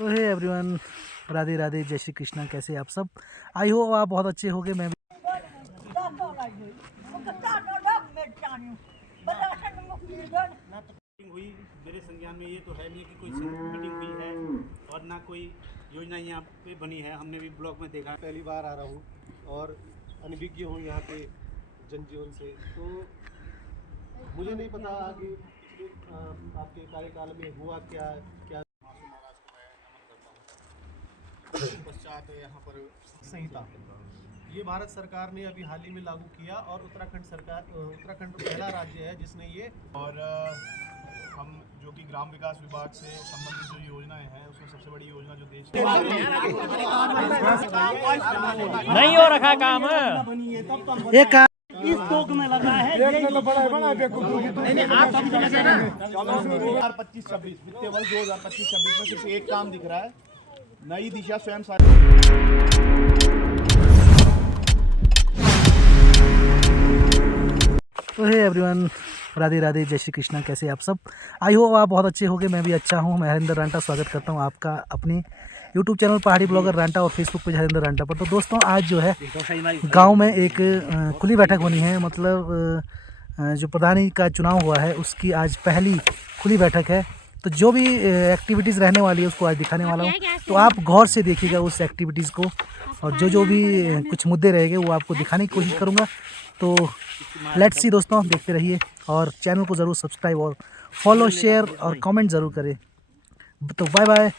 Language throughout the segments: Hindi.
तो हे एवरीवन, राधे राधे, जय श्री कृष्णा। कैसे आप सब? आई हो आप बहुत अच्छे होगे। मैं भी हुई मेरे संज्ञान में ये तो है नहीं कि कोई मीटिंग हुई है और ना कोई योजना यहाँ पे बनी है। हमने भी ब्लॉग में देखा। पहली बार आ रहा हूँ और अनभिज्ञ हूँ यहाँ पे जनजीवन से, तो मुझे नहीं पता आगे पिछले आपके कार्यकाल में हुआ क्या क्या। महाराज को मैं नमन करता हूँ। पश्चात यहाँ पर संहिता ये भारत सरकार ने अभी हाल ही में लागू किया और उत्तराखंड पहला राज्य है जिसने ये। और हम जो कि ग्राम विकास विभाग से संबंधित जो योजनाएं हैं उसमें सबसे बड़ी योजना जो देश नहीं हो रखा काम एक काम इस टोक में लगा है। 2025-26 वित्तीय वर्ष 2025-26 में सिर्फ एक काम दिख रहा है, नई दिशा स्वयं तो हे एवरीवन, राधे राधे, जय श्री कृष्णा। कैसे आप सब? आई हो आप बहुत अच्छे होगे। मैं भी अच्छा हूँ। मैं हरिंदर रांटा स्वागत करता हूँ आपका अपने यूट्यूब चैनल पहाड़ी ब्लॉगर रांटा और फेसबुक पेज हरिंदर रांटा पर। तो दोस्तों, आज जो है गांव में एक खुली बैठक होनी है। मतलब जो प्रधानी का चुनाव हुआ है उसकी आज पहली खुली बैठक है। तो जो भी एक्टिविटीज़ रहने वाली है उसको आज दिखाने वाला हूँ। तो आप गौर से देखिएगा उस एक्टिविटीज़ को, और जो भी कुछ मुद्दे रहेंगे वो आपको दिखाने की कोशिश करूँगा। तो लेट्स सी दोस्तों, देखते रहिए और चैनल को ज़रूर सब्सक्राइब और फॉलो, शेयर और कमेंट ज़रूर करें। तो बाय बाय।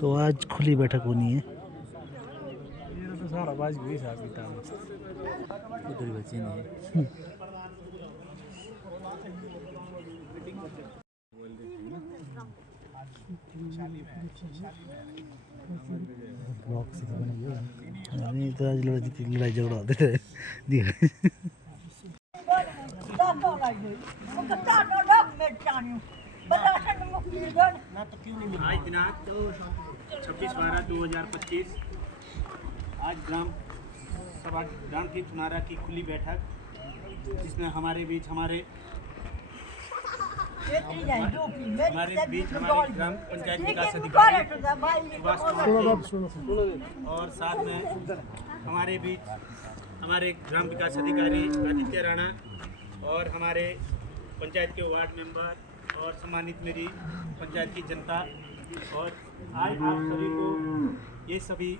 तो आज खुली बैठक होनी है। नहीं तो आज लड़ाई झगड़ा होते थे। आज दिनांक 26/12/2025 आज ग्राम सभा ग्राम की चुनारा की खुली बैठक, जिसमें हमारे बीच हमारे ग्राम पंचायत विकास अधिकारी और साथ में हमारे बीच हमारे ग्राम विकास अधिकारी आदित्य राणा और हमारे पंचायत के वार्ड मेंबर और सम्मानित मेरी पंचायत की जनता। और आज आप सभी को ये सभी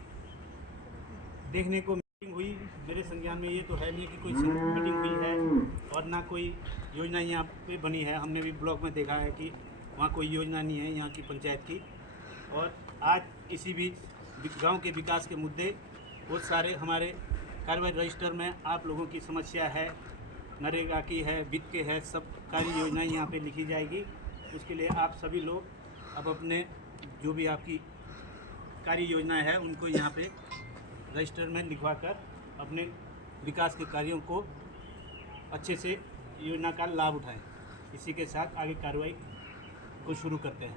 देखने को मीटिंग हुई मेरे संज्ञान में ये तो है नहीं कि कोई मीटिंग हुई है और ना कोई योजना यहाँ पे बनी है। हमने भी ब्लॉग में देखा है कि वहाँ कोई योजना नहीं है यहाँ की पंचायत की। और आज इसी बीच गांव के विकास के मुद्दे बहुत सारे हमारे कार्रवाई रजिस्टर में आप लोगों की समस्या है, नरेगा की है, वित्त के है, सब कार्य योजनाएं यहाँ पे लिखी जाएगी। उसके लिए आप सभी लोग अब अपने जो भी आपकी कार्य योजनाएं हैं उनको यहाँ पे रजिस्टर में लिखवा कर अपने विकास के कार्यों को अच्छे से योजना का लाभ उठाएं। इसी के साथ आगे कार्रवाई को शुरू करते हैं।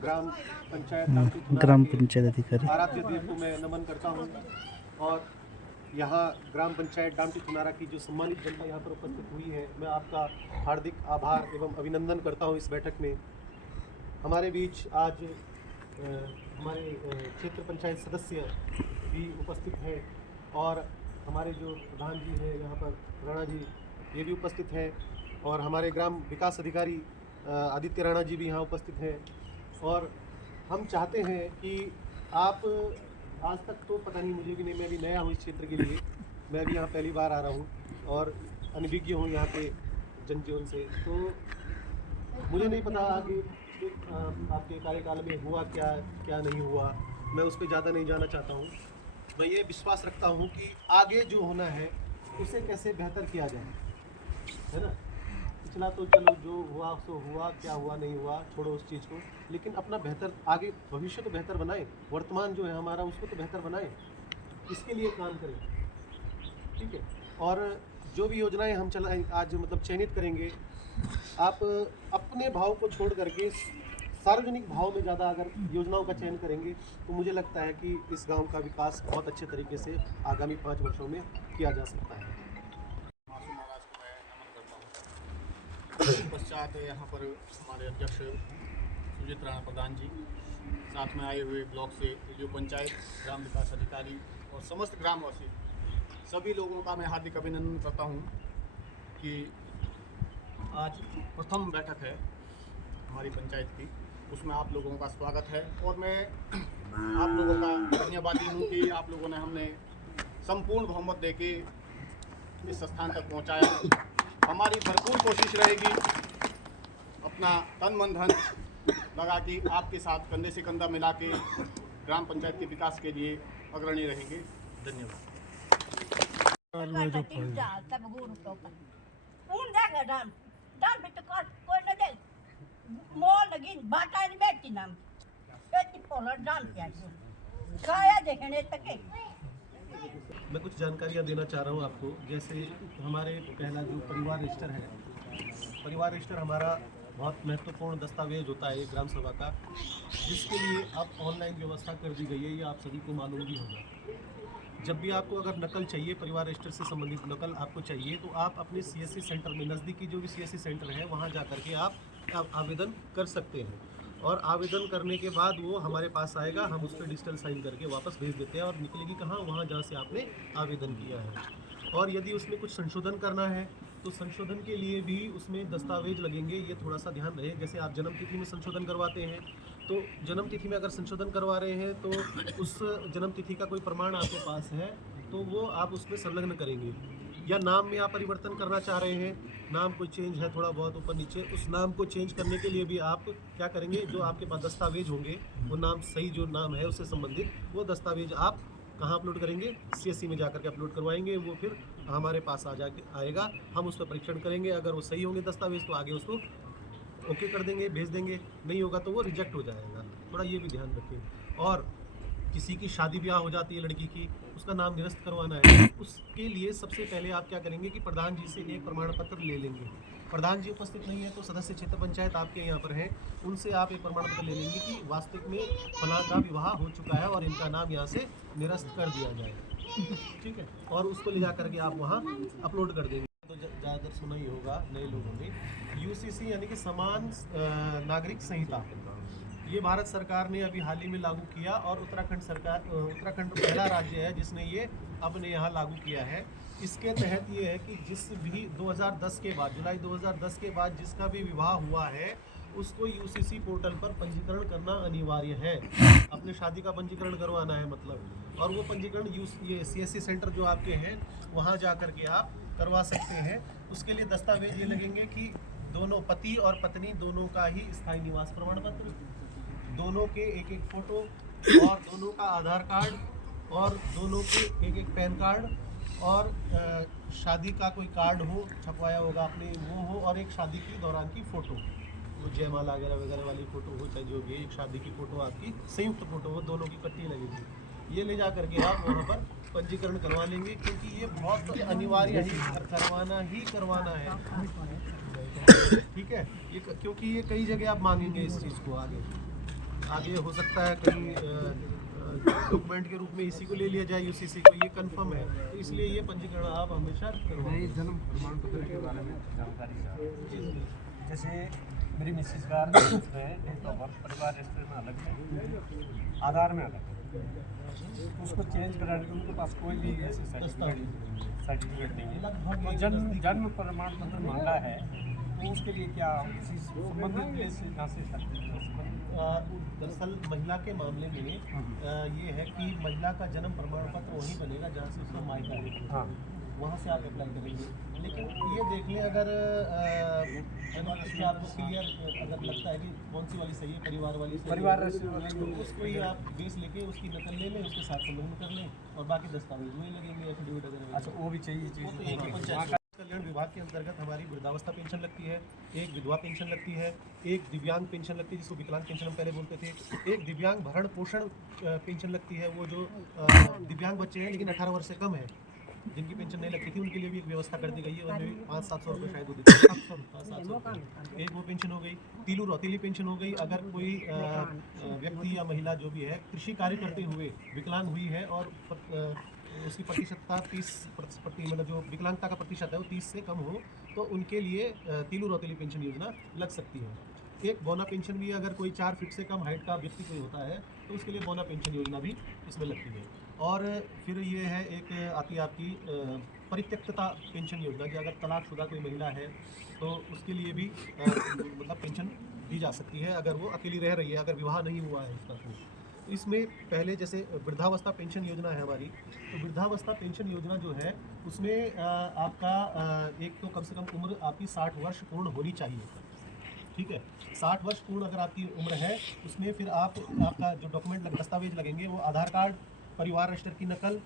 ग्राम पंचायत अधिकारी आराध्य देव को मैं नमन करता हूँ। और यहाँ ग्राम पंचायत डामटी थुनारा की जो सम्मानित जनता यहाँ पर उपस्थित हुई है, मैं आपका हार्दिक आभार एवं अभिनंदन करता हूँ। इस बैठक में हमारे बीच आज हमारे क्षेत्र पंचायत सदस्य भी उपस्थित हैं और हमारे जो प्रधान जी हैं यहाँ पर राणा जी, ये भी उपस्थित हैं और हमारे ग्राम विकास अधिकारी आदित्य राणा जी भी यहाँ उपस्थित हैं। और हम चाहते हैं कि आप आज तक तो पता नहीं, मुझे भी नहीं, मैं भी नया हूँ इस क्षेत्र के लिए, मैं भी यहाँ पहली बार आ रहा हूँ और अनभिज्ञ हूँ यहाँ पे जनजीवन से, तो मुझे नहीं पता आगे आपके कार्यकाल में हुआ क्या क्या नहीं हुआ। मैं उस पर ज़्यादा नहीं जाना चाहता हूँ। मैं ये विश्वास रखता हूँ कि आगे जो होना है उसे कैसे बेहतर किया जाए, है ना। पिछला तो चलो जो हुआ सो हुआ, क्या हुआ नहीं हुआ छोड़ो उस चीज़ को, लेकिन अपना बेहतर आगे भविष्य तो बेहतर बनाए, वर्तमान जो है हमारा उसको तो बेहतर बनाए, इसके लिए काम करें, ठीक है। और जो भी योजनाएं हम चलाएं आज मतलब चयनित करेंगे, आप अपने भाव को छोड़ करके सार्वजनिक भाव में ज़्यादा अगर योजनाओं का चयन करेंगे तो मुझे लगता है कि इस गांव का विकास बहुत अच्छे तरीके से आगामी 5 वर्षों में किया जा सकता है। महाराज को मैं नमन करता हूँ। पश्चात यहाँ पर हमारे अध्यक्ष सुरजीत राणा प्रधान जी, साथ में आए हुए ब्लॉक से वीडियो पंचायत, ग्राम विकास अधिकारी और समस्त ग्रामवासी, सभी लोगों का मैं हार्दिक अभिनंदन करता हूं कि आज प्रथम बैठक है हमारी पंचायत की, उसमें आप लोगों का स्वागत है। और मैं आप लोगों का धन्यवादी हूं कि आप लोगों ने हमने संपूर्ण बहुमत देके इस स्थान तक पहुंचाया। हमारी भरपूर कोशिश रहेगी, अपना तन मन धन लगा कि आपके साथ कंधे से कंधा मिला के ग्राम पंचायत के विकास के लिए अग्रणी रहेंगे। धन्यवाद। मैं कुछ जानकारियाँ देना चाह रहा हूँ आपको। जैसे हमारे पहला जो परिवार रजिस्टर है, परिवार रजिस्टर हमारा बहुत महत्वपूर्ण दस्तावेज होता है ग्राम सभा का, जिसके लिए अब ऑनलाइन व्यवस्था कर दी गई है, ये आप सभी को मालूम भी होगा। जब भी आपको अगर नकल चाहिए, परिवार रजिस्टर से संबंधित नकल आपको चाहिए, तो आप अपने CSC सेंटर में, नज़दीकी जो भी CSC सेंटर है वहाँ जा कर के आप आवेदन कर सकते हैं। और आवेदन करने के बाद वो हमारे पास आएगा, हम उस पर डिजिटल साइन करके वापस भेज देते हैं और निकलेगी कहाँ, वहाँ जहाँ से आपने आवेदन किया है। और यदि उसमें कुछ संशोधन करना है तो संशोधन के लिए भी उसमें दस्तावेज लगेंगे, ये थोड़ा सा ध्यान रहे। जैसे आप जन्म तिथि में संशोधन करवाते हैं, तो जन्म तिथि में अगर संशोधन करवा रहे हैं तो उस जन्म तिथि का कोई प्रमाण आपके पास है तो वो आप उसमें संलग्न करेंगे। या नाम में आप परिवर्तन करना चाह रहे हैं, नाम कोई चेंज है थोड़ा बहुत ऊपर नीचे, उस नाम को चेंज करने के लिए भी आप क्या करेंगे, जो आपके पास दस्तावेज होंगे वो नाम सही जो नाम है उससे संबंधित वो दस्तावेज आप कहाँ अपलोड करेंगे, CSC में जाकर के अपलोड करवाएंगे। वो फिर हमारे पास आएगा, हम उस पर परीक्षण करेंगे। अगर वो सही होंगे दस्तावेज तो आगे उसको ओके कर देंगे, भेज देंगे, नहीं होगा तो वो रिजेक्ट हो जाएगा। थोड़ा ये भी ध्यान रखें। और किसी की शादी ब्याह हो जाती है लड़की की, उसका नाम निरस्त करवाना है, उसके लिए सबसे पहले आप क्या करेंगे कि प्रधान जी से एक प्रमाण पत्र ले लेंगे। प्रधान जी उपस्थित नहीं है तो सदस्य क्षेत्र पंचायत आपके यहाँ पर हैं, उनसे आप एक प्रमाण पत्र ले लेंगे कि वास्तविक में फलां का विवाह हो चुका है और इनका नाम यहाँ से निरस्त कर दिया जाए, ठीक है। और उसको ले जा करके आप वहाँ अपलोड कर देंगे। तो ज़्यादातर सुना ही होगा नए लोगों ने, UCC यानी कि समान नागरिक संहिता, ये भारत सरकार ने अभी हाल ही में लागू किया और उत्तराखंड पहला राज्य है जिसने ये अपने यहाँ लागू किया है। इसके तहत ये है कि जिस भी 2010 के बाद, जुलाई 2010 के बाद जिसका भी विवाह हुआ है उसको UCC पोर्टल पर पंजीकरण करना अनिवार्य है। अपने शादी का पंजीकरण करवाना है मतलब, और वो पंजीकरण ये CSC सेंटर जो आपके हैं वहाँ जा कर के आप करवा सकते हैं। उसके लिए दस्तावेज ये लगेंगे कि दोनों पति और पत्नी दोनों का ही स्थायी निवास प्रमाण पत्र, दोनों के एक फ़ोटो और दोनों का आधार कार्ड और दोनों के एक पैन कार्ड और शादी का कोई कार्ड हो छपवाया होगा आपने वो हो, और एक शादी के दौरान की फ़ोटो, वो जयमाला वगैरह वाली फ़ोटो हो, चाहे जो भी एक शादी की फ़ोटो आपकी संयुक्त फ़ोटो हो, दोनों की इकट्ठी लगेगी। ये ले जा करके आप वहाँ पर पंजीकरण करवा लेंगे, क्योंकि ये बहुत अनिवार्य ही करवाना है, ठीक है। ये क्योंकि ये कई जगह आप मांगेंगे इस चीज़ को, आगे हो सकता है कहीं डॉक्यूमेंट के रूप में इसी को ले लिया जाए UCC को, ये कंफर्म है, तो इसलिए ये पंजीकरण आप हमेशा करवाएं। जन्म प्रमाण पत्र के बारे में जानकारी, जैसे मेरी मिसेज का डेट ऑफ बर्थ परिवार रजिस्टर में अलग है, आधार में अलग है, उसको चेंज कराने के उनके पास कोई भी ऐसे सर्टिफिकेट नहीं है। तो जन्म प्रमाण पत्र मांगा है तो उसके लिए क्या किसी संबंधित जिले से जहाँ से दरअसल महिला के मामले में ये है कि महिला का जन्म प्रमाण पत्र वहीं बनेगा जहाँ से उसका मायका है, वहाँ से आप अप्लाई करेंगे। लेकिन ये देख लें अगर जन्म आपको क्लियर अगर लगता है कि कौन सी वाली सही है, परिवार वाली तो उसको ही आप बेस लेके उसकी नकल ले लें, उसके साथ संलग्न कर लें और बाकी दस्तावेज वही लगेंगे, एफिडेविट वगैरह। अच्छा, वो भी चाहिए। कल्याण विभाग के अंतर्गत हमारी वृद्धावस्था पेंशन लगती है, एक विधवा पेंशन लगती है, एक दिव्यांग पेंशन लगती है जिसको विकलांग पेंशन हम पहले बोलते थे, एक दिव्यांग भरण पोषण पेंशन लगती है, वो जो दिव्यांग बच्चे हैं लेकिन 18 वर्ष से कम है जिनकी पेंशन नहीं लगती थी उनके लिए भी एक व्यवस्था कर दी गई है, उनमें भी 500-700 रुपये शायद होती है, 700 एक वो पेंशन हो गई। तीलू रौतीली पेंशन हो गई, अगर कोई व्यक्ति या महिला जो भी है कृषि कार्य करते हुए विकलांग हुई है और उसकी प्रतिशतता 30% मतलब जो विकलांगता का प्रतिशत है वो 30 से कम हो तो उनके लिए तीलू रौतीली पेंशन योजना लग सकती है। एक बोना पेंशन भी, अगर कोई 4 फीट से कम हाइट का व्यक्ति कोई होता है तो उसके लिए बोना पेंशन योजना भी इसमें लगती है। और फिर ये है एक आती है आपकी परित्यक्तता पेंशन योजना, कि अगर तलाकशुदा कोई महिला है तो उसके लिए भी मतलब पेंशन दी जा सकती है अगर वो अकेली रह रही है, अगर विवाह नहीं हुआ है उसका। तो इसमें पहले जैसे वृद्धावस्था पेंशन योजना है हमारी, तो वृद्धावस्था पेंशन योजना जो है उसमें आपका एक तो कम से कम उम्र आपकी 60 वर्ष पूर्ण होनी चाहिए। ठीक है, 60 वर्ष पूर्ण अगर आपकी उम्र है, उसमें फिर आपका जो डॉक्यूमेंट दस्तावेज लगेंगे वो आधार कार्ड, परिवार रजिस्टर की नकल,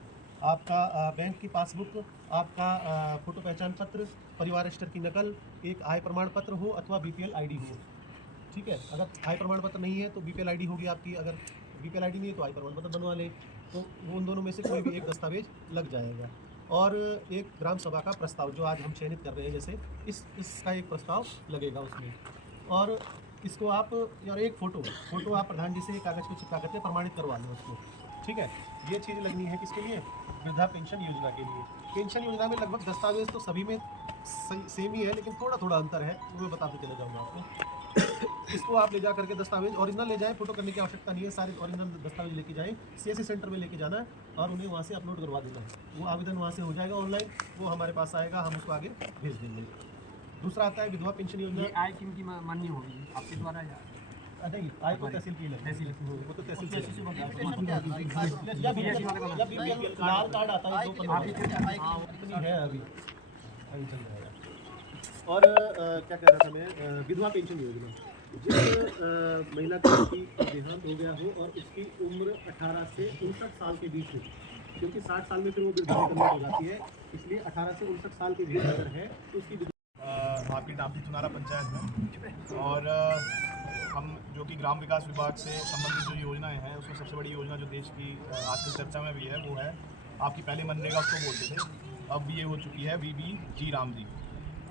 आपका बैंक की पासबुक, आपका फोटो पहचान पत्र, परिवार रजिस्टर की नकल, एक आय प्रमाण पत्र हो अथवा BPL ID हो। ठीक है, अगर आय प्रमाण पत्र नहीं है तो BPL ID होगी आपकी, अगर BPL ID नहीं है तो आय प्रमाण पत्र बनवा लें, तो वो उन दोनों में से कोई भी एक दस्तावेज लग जाएगा। और एक ग्राम सभा का प्रस्ताव जो आज हम चयनित कर रहे हैं, जैसे इसका एक प्रस्ताव लगेगा उसमें। और इसको आप, और एक फ़ोटो आप प्रधान जी से कागज़ पे चिपका करके प्रमाणित करवा लें उसको। ठीक है, ये चीज़ लगनी है किसके लिए? वृद्धा पेंशन योजना के लिए। पेंशन योजना में लगभग दस्तावेज तो सभी में सेम ही है, लेकिन थोड़ा थोड़ा अंतर है, वो मैं बताते चले जाऊँगा आपको। इसको आप ले जा करके दस्तावेज ओरिजिनल ले जाएं, फोटो करने की आवश्यकता नहीं है, सारे ओरिजिनल दस्तावेज लेके जाएं, CSC सेंटर में लेके जाना है और उन्हें वहाँ से अपलोड करवा देना है। वो आवेदन वहाँ से हो जाएगा ऑनलाइन, वो हमारे पास आएगा, हम उसको आगे भेज देंगे। दूसरा आता है विधवा पेंशन योजना। आय किनकी मान्य होगी आपके द्वारा या नहीं, आय तो तहसील की लगती है, वो तो तहसील से लाल कार्ड आता है 2 है अभी चल जाएगा। और क्या कह रहा था मैं, विधवा पेंशन योजना, जिस महिला की देहांत हो गया हो और उसकी उम्र 18 से 59 साल के बीच हो, क्योंकि 60 साल में फिर वो वृद्धा हो जाती है, इसलिए 18 से 59 साल के बीच अगर है तो उसकी आपकी डामटी थुनारा पंचायत में। और हम जो कि ग्राम विकास विभाग से संबंधित जो योजनाएं हैं, उसमें सबसे बड़ी योजना जो देश की आजकल चर्चा में भी है वो है आपकी, पहले मनरेगा उसको बोलते थे, अब ये हो चुकी है VBG रामजी।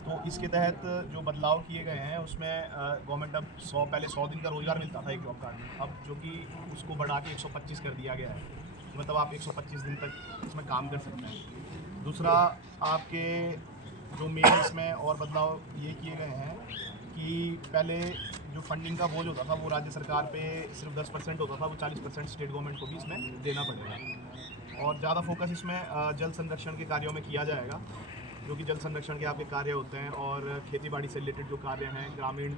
तो इसके तहत जो बदलाव किए गए हैं उसमें गवर्नमेंट अब 100 दिन का रोज़गार मिलता था एक जॉब कार्ड में, अब जो कि उसको बढ़ा के 125 कर दिया गया है, मतलब आप 125 दिन तक इसमें काम कर सकते हैं। दूसरा, आपके जो मेन इसमें और बदलाव ये किए गए हैं कि पहले जो फंडिंग का बोझ होता था वो राज्य सरकार पे सिर्फ 10% होता था, वो 40% स्टेट गवर्नमेंट को भी इसमें देना पड़ेगा। और ज़्यादा फोकस इसमें जल संरक्षण के कार्यों में किया जाएगा, जो कि जल संरक्षण के आपके कार्य होते हैं और खेतीबाड़ी से रिलेटेड जो कार्य हैं, ग्रामीण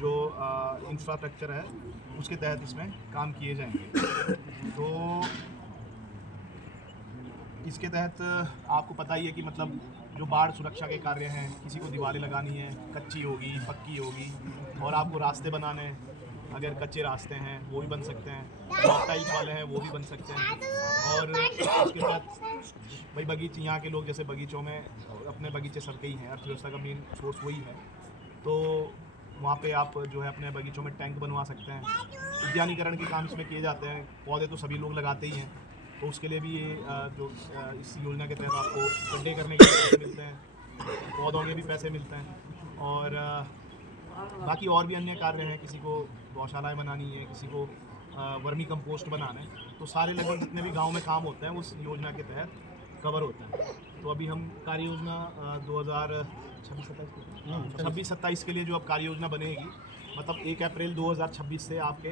जो इंफ्रास्ट्रक्चर है उसके तहत इसमें काम किए जाएंगे। तो इसके तहत आपको पता ही है कि मतलब जो बाढ़ सुरक्षा के कार्य हैं, किसी को दीवारें लगानी है, कच्ची होगी, पक्की होगी, और आपको रास्ते बनाने हैं, अगर कच्चे रास्ते हैं वो भी बन सकते हैं, टाइल्स वाले हैं वो भी बन सकते हैं। और उसके साथ भाई बगीचे, यहाँ के लोग जैसे बगीचों में अपने बगीचे सबके ही हैं, अर्थव्यवस्था का मेन सोर्स वही है, तो वहाँ पे आप जो है अपने बगीचों में टैंक बनवा सकते हैं। उद्यानीकरण के काम इसमें किए जाते हैं, पौधे तो सभी लोग लगाते ही हैं, तो उसके लिए भी ये जो इस योजना के तहत आपको गड्ढे करने के पैसे मिलते हैं, पौधों के भी पैसे मिलते हैं। और बाकी और भी अन्य कार्य हैं, किसी को गौशालाएँ बनानी है, किसी को वर्मी कंपोस्ट बनाना है, तो सारे लगभग जितने भी गांव में काम होते हैं उस योजना के तहत कवर होता है। तो अभी हम कार्य योजना 2026-27 के लिए जो अब कार्य योजना बनेगी, मतलब 1 अप्रैल 2026 से आपके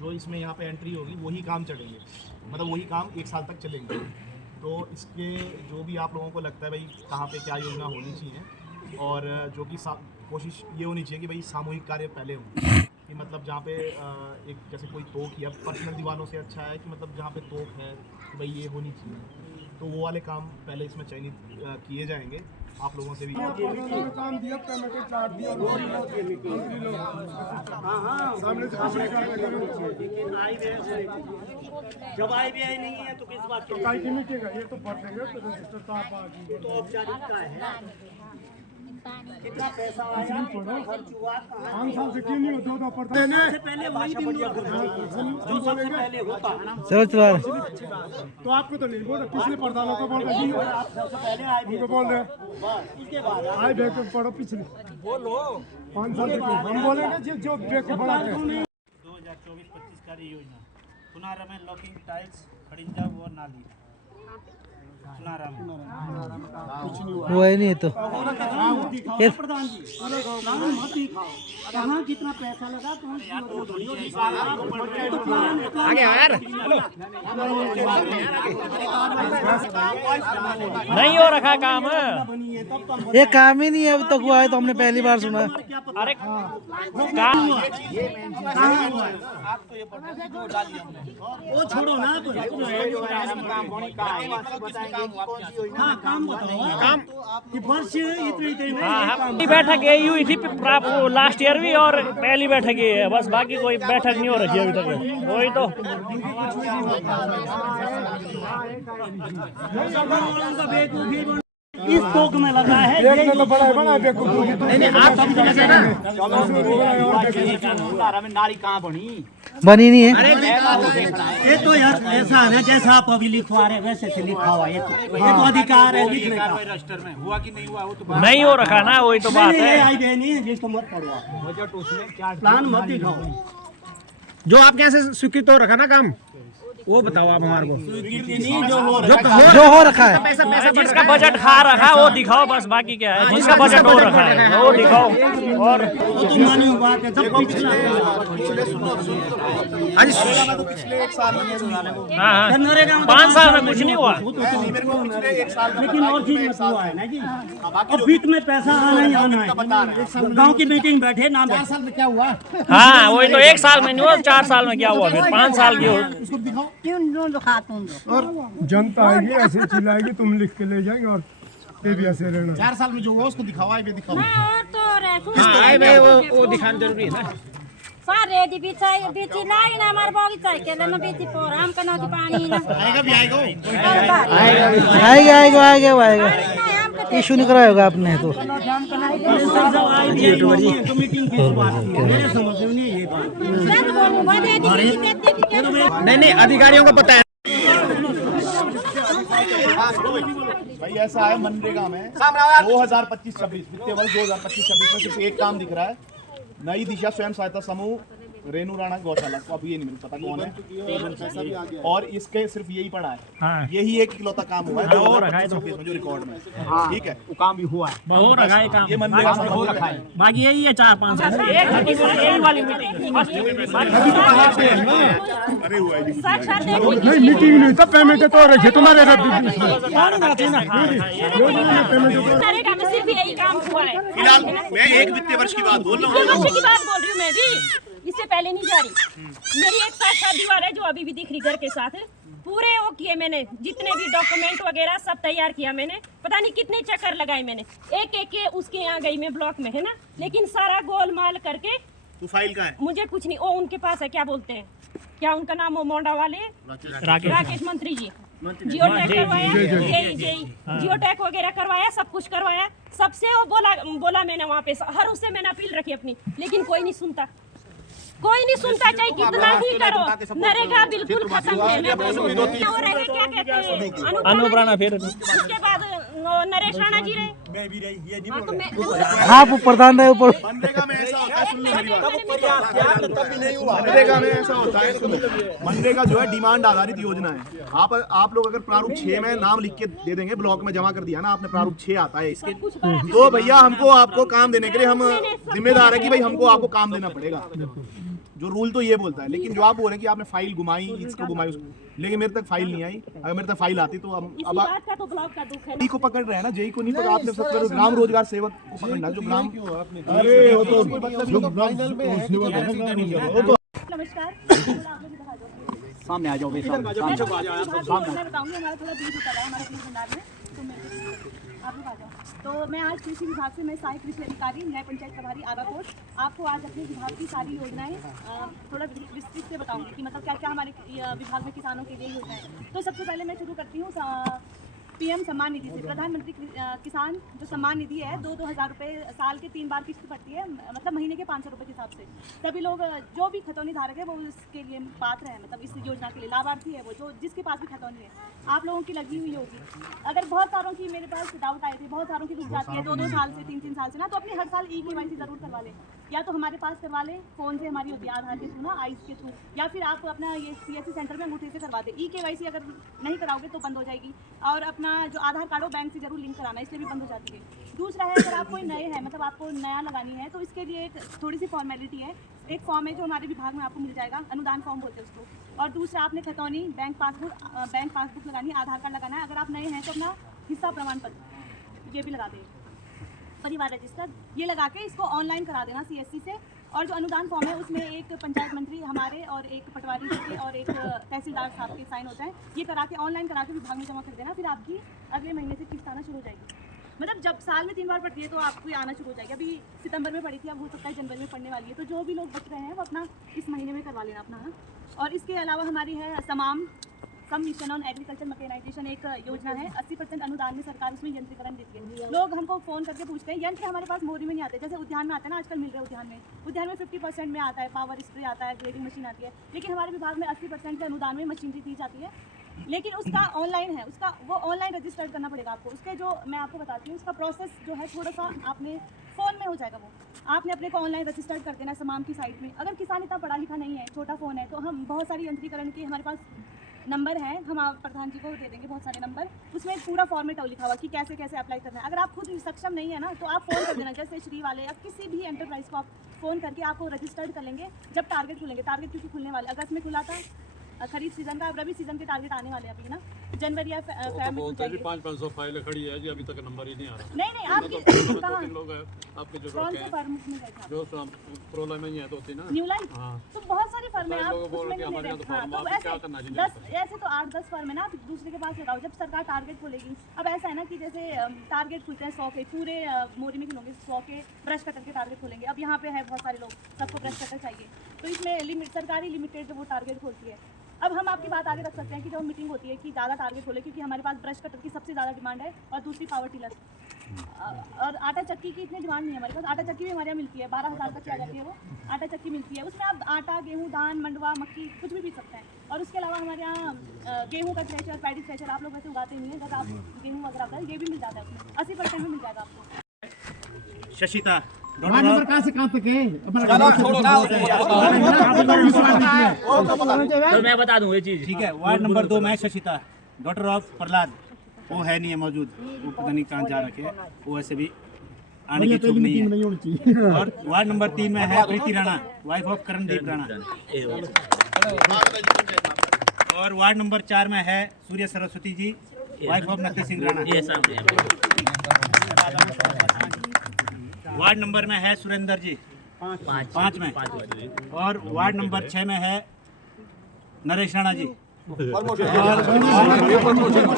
जो इसमें यहाँ पे एंट्री होगी वही काम चलेंगे, मतलब वही काम 1 साल तक चलेंगे। तो इसके जो भी आप लोगों को लगता है भाई कहाँ पे क्या योजना होनी चाहिए, और जो कि कोशिश ये होनी चाहिए कि भाई सामूहिक कार्य पहले हों, कि मतलब जहाँ पे एक जैसे कोई तोक या पर्सनल दीवानों से अच्छा है कि मतलब जहाँ पे तोक है कि भाई ये होनी चाहिए, तो वो वाले काम पहले इसमें चयनित किए जाएंगे। आप लोगों से भी काम दिया जब IBI नहीं है तो किस बात की मिटेगा, ये तो भर देंगे तो रजिस्टर साहब आ गई तो औपचारिकता है। कितना पैसा आया, खर्च हुआ, 5 साल से क्यों नहीं होता था पड़ता सबसे पहले वही दिन जो सबसे पहले होता है ना, तो आपको तो नहीं बोल रहे, पिछले प्रधानों को बोल रहे हैं, आप सबसे पहले आए उनको बोल रहे हैं उसके बाद आए बैग पढ़ो पिछले बोलो 5 साल से हम बोलेंगे जो बैग के बढ़ा के 2024-25 कार्य योजना थुनारा में लॉकिंग टाइल्स, खड़िंजा और नाली। हुआ ही नहीं है तो ये प्रधान जी प्लान मत दिखाओ, कहाँ कितना पैसा लगा आगे यार नहीं हो रखा काम। ये काम ही नहीं है अभी तक हुआ है, तो हमने पहली बार सुना। अरे काम वो छोड़ो ना तो हाँ काम बताओ काम कि वर्ष इतने पहली बैठक यही हुई थी लास्ट ईयर भी, और पहली बैठक ये है बस, बाकी कोई बैठक नहीं हो रखी अभी तक। वही तो इस तोक में लगा है एक तो बड़ा बड़ा बेकूफ नहीं आप सब जगह ना नाली कहाँ बनी? बनी नहीं है। ये तो यार ऐसा है ना जैसा आप अभी लिखवा रहे हैं वैसे से लिखा हुआ है, ये तो अधिकार है लिखने का। रजिस्टर में हुआ कि नहीं हुआ वो तो नहीं हो रखा ना, वही तो बात नहीं, है। आई बहनी जिसको मत पढ़वा प्लान मत दिखाओ। जो आपके यहाँ से स्वीकृत हो रखा ना काम, वो बताओ आप हमारे को। जो हो रखा है जिसका बजट खा रखा है वो दिखाओ बस, बाकी क्या है। जिसका बजट हो रखा है वो दिखाओ। और वो तो मानी बात है, जब पिछला पिछले 1 साल में हाँ नरेगा में 5 साल में कुछ नहीं हुआ। लेकिन और चीज मत हुआ है ना जी, और बीच में पैसा आना ही आना है। गांव की मीटिंग बैठे नाम 4 साल में क्या हुआ? हाँ वही तो, 1 साल में नहीं हुआ, 4 साल में क्या हुआ, फिर 5 साल की हो। और जनता आएगी ऐसे चिल्लाएगी, तुम लिख के ले जाएंगे और ये भी ऐसे रहना। 4 साल में जो हुआ उसको दिखावा है, दिखाओ। वो दिखाना जरूरी है ना। सारे दी बिचाई बिची लाई ना हमार बगीचा के ले न बिची पोर हम कनो दी पानी ना आएगा भी आएगा। आएगा इशू नहीं कराया होगा आपने तो। मीटिंग की बात मेरे समझ में नहीं ये बात। नहीं अधिकारियों को पता है। भाई ऐसा है मनरेगा में 2025-26 वित्तीय वर्ष 2025-26 में सिर्फ एक काम दिख रहा है, नई दिशा स्वयं सहायता समूह रेनू राणा गौशाला को। अब ये नहीं मुझे पता कौन है, और इसके सिर्फ यही पड़ा है। हाँ। यही एक इकलौता काम हुआ है 2025 में जो रिकॉर्ड में। ठीक है, वो काम भी हुआ है, हो रखा है काम। ये मनरेगा में हो रखा है। बाकी यही है 4-5 साल यही वाली मीटिंग। नहीं मीटिंग नहीं, सब पेमेंट तो रखे तुम्हारे नरेगा में सिर्फ यही काम हुआ है। फिलहाल मैं एक वित्तीय वर्ष की बात बोल रहा हूँ। वर्ष की बात बोल रही हूँ मैं भी, इससे पहले नहीं जा रही। मेरी एक साथ शादी वाला है जो अभी भी दिख रही घर के साथ है। पूरे वो किए मैंने, जितने भी डॉक्यूमेंट वगैरह सब तैयार किया मैंने, पता नहीं कितने चक्कर लगाए मैंने, एक एक के उसके यहाँ गई मैं ब्लॉक में, है ना, लेकिन सारा गोलमाल करके तू फाइल का है? मुझे कुछ नहीं। वो उनके पास है, क्या बोलते हैं, क्या उनका नाम हो, मोंडा वाले राकेश मंत्री जी, जियो टैग करवाया, जियो टैग वगैरह करवाया, सब कुछ करवाया, सबसे वो बोला मैंने वहाँ पे, हर उससे मैंने अपील रखी अपनी, लेकिन कोई नहीं सुनता, कोई नहीं सुनता, चाहे कितना ही करो। नरेगा बिल्कुल खत्म है। क्या कहते हैं अनुप्राणा, फिर उसके बाद नरेश राणा जी रहे, मैं भी रही, ये नहीं बोल रहे। आप प्रधान रहे ऊपर। मनरेगा में ऐसा होता है, सुन लो मेरी बात। मनरेगा में ऐसा होता है, सुनो, मनरेगा जो है डिमांड आधारित योजना है। आप लोग अगर प्रारूप 6 में नाम लिख के दे देंगे, ब्लॉक में जमा कर दिया ना आपने, प्रारूप 6 आता है इसके, तो भैया हमको आपको काम देने के लिए हम जिम्मेदार है कि भाई हमको आपको काम देना पड़ेगा। जो रूल तो ये बोलता है, लेकिन जो आप बोल रहे हैं कि आपने फाइल घुमाई, इसको घुमाई, लेकिन मेरे तक फाइल नहीं आई। अगर मेरे तक फाइल आती तो अब जेई को पकड़ रहे हैं ना, जेई को नहीं पकड़, आपने सबसे ग्राम रोजगार सेवक को पकड़ना, जो ग्राम नमस्कार, सामने आ जाओ। मैं बताऊंगी, हमारा थोड़ा दूर होता है हमारे भंडार में, तो मैं आप लोग आ जाओ। तो मैं आज कृषि विभाग से, मैं सहायक कृषि अधिकारी न्याय पंचायत प्रभारी आगाकोट, आपको आज अपने विभाग की सारी योजनाएं थोड़ा विस्तृत से बताऊंगी कि मतलब क्या क्या हमारे विभाग में किसानों के लिए योजनाएं। तो सबसे पहले मैं शुरू करती हूँ पीएम सम्मान निधि से। प्रधानमंत्री किसान जो सम्मान निधि है, 2-2 हज़ार रुपये साल के 3 बार किस्त पड़ती है, मतलब महीने के 500 रुपये के हिसाब से। सभी लोग जो भी खतौनी धारक है वो इसके लिए पात्र है, मतलब इस योजना के लिए लाभार्थी है वो, जो जिसके पास भी खतौनी है। आप लोगों की लगी हुई होगी। अगर बहुत सारों की मेरे पास डाउट आए थे, बहुत सारों की रुक जाती है 2-2 साल से, 3-3 साल से ना, तो अपनी हर साल EKYC जरूर करवा लें। या तो हमारे पास करवा लें, फ़ोन से हमारी होती है आधार के थ्रू ना, आइस के थ्रू, या फिर आप अपना ये CSC सेंटर में अंगूठे से करवा दें। EKYC अगर नहीं कराओगे तो बंद हो जाएगी। और अपना जो आधार कार्ड हो बैंक से जरूर लिंक कराना, इसलिए भी बंद हो जाती है। दूसरा है, अगर आप कोई नए हैं, मतलब आपको नया लगानी है, तो इसके लिए एक थोड़ी सी फॉर्मेलिटी है। एक फॉर्म है जो हमारे विभाग में आपको मिल जाएगा, अनुदान फॉर्म बोलते हैं उसको। और दूसरा, आपने खतौनी, बैंक पासबुक लगानी है, आधार कार्ड लगाना है। अगर आप नए हैं तो अपना हिस्सा प्रमाण पत्र ये भी लगा दें, परिवार रजिस्टर, ये लगा के इसको ऑनलाइन करा देना CSC से। और जो अनुदान फॉर्म है उसमें एक पंचायत मंत्री हमारे और एक पटवारी जी के और एक तहसीलदार साहब के साइन होता है। ये करा के ऑनलाइन करा के विभाग में जमा कर देना, फिर आपकी अगले महीने से किस्त आना शुरू हो जाएगी। मतलब जब साल में 3 बार पड़ती है तो आपको ये आना शुरू हो जाएगी। अभी सितंबर में पड़ी थी, अब हो सकता है जनवरी में पड़ने वाली है। तो जो भी लोग बच रहे हैं वो अपना इस महीने में करवा लेना अपना। और इसके अलावा हमारी है सम मिशन ऑन एग्रीकल्चर मैकेनाइजेशन, एक योजना है। 80% अनुदान में सरकार उसमें यंत्रीकरण देती है। लोग हमको फ़ोन करके पूछते हैं, यंत्र हमारे पास मोरी में नहीं आते, जैसे उद्यान में आते हैं ना, आजकल मिल रहे हैं उद्यान में 50% में आता है, पावर स्प्रे आता है, ग्रेडिंग मशीन आती है। लेकिन हमारे विभाग में 80% के अनुदान में मशीनरी दी जाती है, लेकिन उसका ऑनलाइन है, उसका वो ऑनलाइन रजिस्टर्ड करना पड़ेगा आपको। उसके जो मैं आपको बताती हूँ, उसका प्रोसेस जो है थोड़ा सा आपने फ़ोन में हो जाएगा। वो आपने अपने को ऑनलाइन रजिस्टर्ड कर देना समाम की साइट में। अगर किसान इतना पढ़ा लिखा नहीं है, छोटा फ़ोन है, तो हम बहुत सारी यंत्रीकरण के हमारे पास नंबर है, हम आप प्रधान जी को दे देंगे बहुत सारे नंबर। उसमें पूरा फॉर्मेट लिखा हुआ कि कैसे कैसे अप्लाई करना है। अगर आप खुद सक्षम नहीं है ना, तो आप फ़ोन कर देना, जैसे श्री वाले या किसी भी एंटरप्राइज को आप फ़ोन करके आपको रजिस्टर्ड कर लेंगे। जब टारगेट खुलेंगे, टारगेट क्योंकि खुलने वाले, अगस्त में खुला था खरीफ सीजन का, अब रबी सीजन के टारगेट आने वाले अभी ना, जनवरी या फेब में। 500 फाइलें खड़ी है जी, अभी तक नंबर ही नहीं आ रहा। नहीं आप लोग हैं आपके जो कौन से फर्म में गए थे? जो प्रोला में ही है तो होती ना न्यू लाइफ। तो बहुत सारी फर्म है, आप लोग बोल उसमें के नहीं हमारे ले यहाँ तो रहे। हाँ, फर्म तो आप क्या करना ऐसे चाहिए 10 ऐसे तो 8-10 फर्म है ना, आप दूसरे के पास लगाओ जब सरकार टारगेट खोलेगी। अब ऐसा है ना कि जैसे टारगेट खुलते हैं 100 के, पूरे मोरी में खुलेंगे 100 के ब्रश कटर के टारगेट खोलेंगे। अब यहाँ पे है बहुत सारे लोग, सबको ब्रश कटर चाहिए, तो इसमें सरकारी लिमिटेड वो टारगेट खोलती है। अब हम आपकी बात आगे रख सकते हैं कि जब मीटिंग होती है कि ज़्यादा टारगेट खोले, क्योंकि हमारे पास ब्रश कटर की सबसे ज़्यादा डिमांड है और दूसरी पावर टिलर और आटा चक्की की इतनी डिमांड नहीं है हमारे पास। आटा चक्की भी हमारे यहाँ मिलती है, 12,000 तक की आ जाती है वो आटा चक्की मिलती है। उसमें आप आटा, गेहूँ, धान, मंडवा, मक्की कुछ भी पीस सकते हैं। और उसके अलावा हमारे यहाँ गेहूँ का थ्रेशर, पैडी थ्रेशर, आप लोग वैसे उगाते नहीं है, अगर आप गेहूँ वगैरह आता है ये भी मिल जाता है उसमें, 80% में मिल जाएगा आपको। शशिता वार्ड नंबर कहाँ से कहाँ तक है? तो मैं बता दूं ये चीज़। ठीक है। वार्ड नंबर 2 में शशिता, डॉटर ऑफ प्रहलाद, वो है नहीं है मौजूद, वो पता नहीं कहाँ जा रखे हैं, वो वैसे भी आने की इच्छुक नहीं है। और वार्ड नंबर 3 में है प्रीति राणा, वाइफ ऑफ करणदीप राणा। और वार्ड नंबर 4 में है Surya Saraswati ji, wife of Natya Singh Rana. Ward number में है सुरेंद्र जी 5 में। और वार्ड नंबर 6 में है नरेश राणा जी। और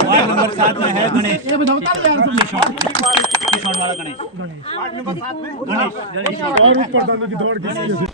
वार्ड नंबर 7 में है गणेश, किशोर वाला गणेश। और ऊपर डालने की दौड़ किसी